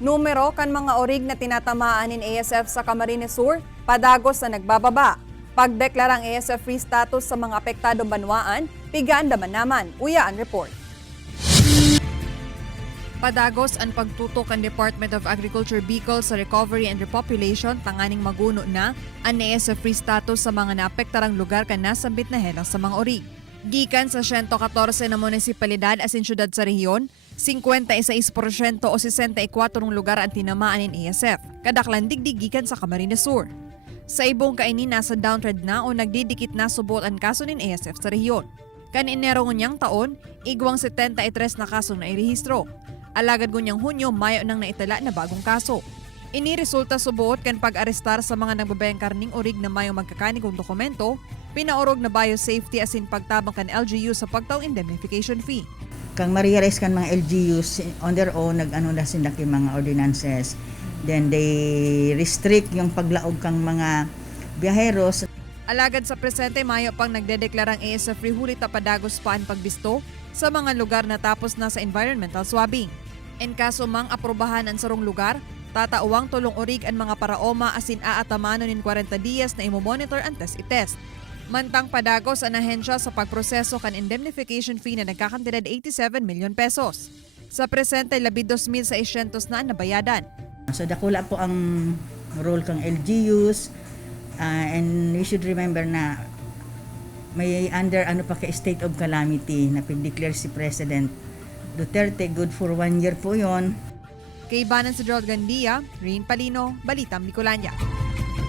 Numero kan mga orig na tinatamaan ng ASF sa Camarines Sur, padagos na nagbababa. Pagdeklarang ASF free status sa mga apektadong banwaan, pigaan naman. Uya ang report. Padagos ang pagtutok ang Department of Agriculture Bicol sa recovery and repopulation tanganing maguno na ang ASF free status sa mga naapektarang lugar kan nasambit na helang sa mga orig. Gikan sa 114 na munisipalidad asin syudad sa rehiyon, 56% o 64 lugar ang tinamaan ng ASF, kadaklan digdig gikan sa Camarines Sur. Sa ibong kaini nasa downtrend na o nagdidikit na subot ang kaso ng ASF sa rehiyon. Kan Enero ngunyang taon, igwang 73 na kaso na irehistro. Alagad ngunyang Hunyo, Mayo nang naitala na bagong kaso. Ini resulta subuot kan pag-arestar sa mga nagbabayang karning orig na mayong magkakanigong dokumento, pinaorog na biosafety asin pagtabang kan LGU sa pagtaw indemnification fee. Kang ma-realize kan mga LGUs on their own, nag-ano na sila kay mga ordinances. Then they restrict yung paglaog kang mga biyaheros. Alagad sa presente, Mayo pang nagdedeklarang ASF free huli tapadagos pa ang pagbisto sa mga lugar na tapos na sa environmental swabbing. En kaso mang aprobahan ang sarong lugar, tatauwang tulong orig ang mga paraoma asin aatamano nin 40 dias na imomonitor ang test-itest. Mantang padagos ang ahensya sa pagproseso kan indemnification fee na nagkakantidad 87 milyon pesos. Sa presente, 12,600 na ang nabayadan. So dakula po ang role kang LGUs, and we should remember na may under state of calamity na pin-declare si President Duterte. Good for 1 year po yon. Kay Banan sa Gerald Gandia, Reen Palino, Balitang Bicolania.